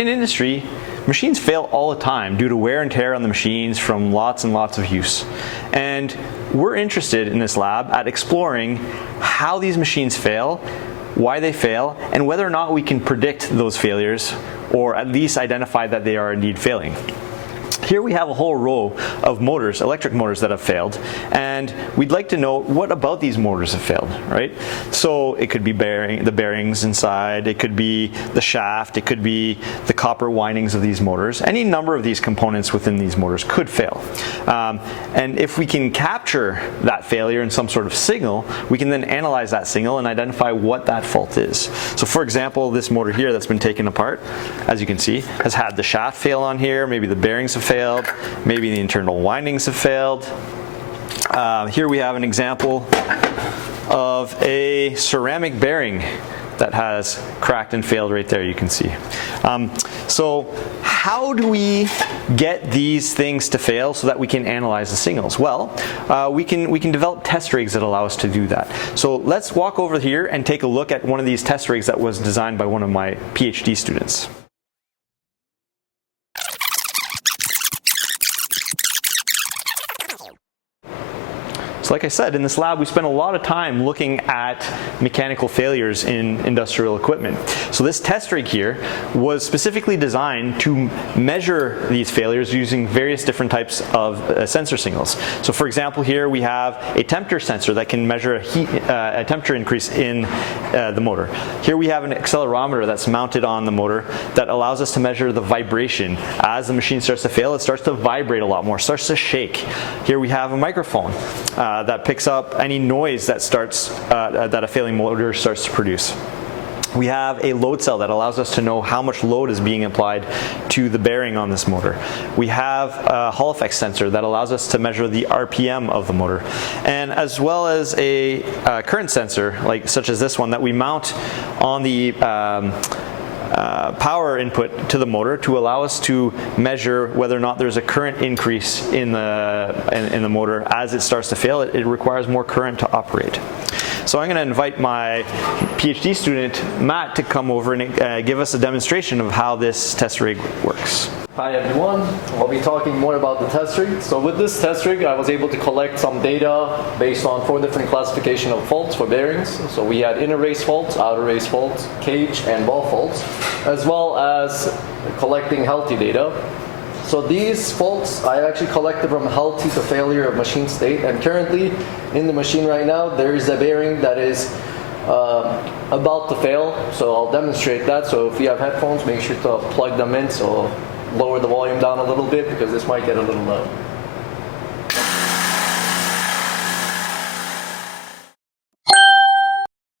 In industry, machines fail all the time due to wear and tear on the machines from lots and lots of use. And we're interested in this lab at exploring how these machines fail, why they fail, and whether or not we can predict those failures or at least identify that they are indeed failing. Here we have a whole row of motors, electric motors that have failed, and we'd like to know what about these motors have failed, right? So it could be the bearings inside, it could be the shaft, it could be the copper windings of these motors. Any number of these components within these motors could fail. And if we can capture that failure in some sort of signal, we can then analyze that signal and identify what that fault is. So for example, this motor here that's been taken apart, as you can see, has had the shaft fail on here, maybe the bearings have failed, maybe the internal windings have failed. Here we have an example of a ceramic bearing that has cracked and failed right there, you can see. So how do we get these things to fail so that we can analyze the signals? Well, we can develop test rigs that allow us to do that. So let's walk over here and take a look at one of these test rigs that was designed by one of my PhD students. Like I said, in this lab we spent a lot of time looking at mechanical failures in industrial equipment. So this test rig here was specifically designed to measure these failures using various different types of sensor signals. So for example, here we have a temperature sensor that can measure a temperature increase in the motor. Here we have an accelerometer that's mounted on the motor that allows us to measure the vibration. As the machine starts to fail, it starts to vibrate a lot more, starts to shake. Here we have a microphone that picks up any noise that that a failing motor starts to produce. We have a load cell that allows us to know how much load is being applied to the bearing on this motor. We have a Hall effect sensor that allows us to measure the RPM of the motor, and as well as a current sensor, such as this one, that we mount on the power input to the motor to allow us to measure whether or not there's a current increase in the motor. As it starts to fail, it requires more current to operate. So I'm going to invite my PhD student, Matt, to come over and give us a demonstration of how this test rig works. Hi everyone, I'll be talking more about the test rig. So with this test rig, I was able to collect some data based on 4 different classification of faults for bearings. So we had inner race faults, outer race faults, cage and ball faults, as well as collecting healthy data. So these faults I actually collected from healthy to failure of machine state, and currently in the machine right now there is a bearing that is about to fail. So I'll demonstrate that. So if you have headphones, make sure to plug them in, so lower the volume down a little bit because this might get a little loud.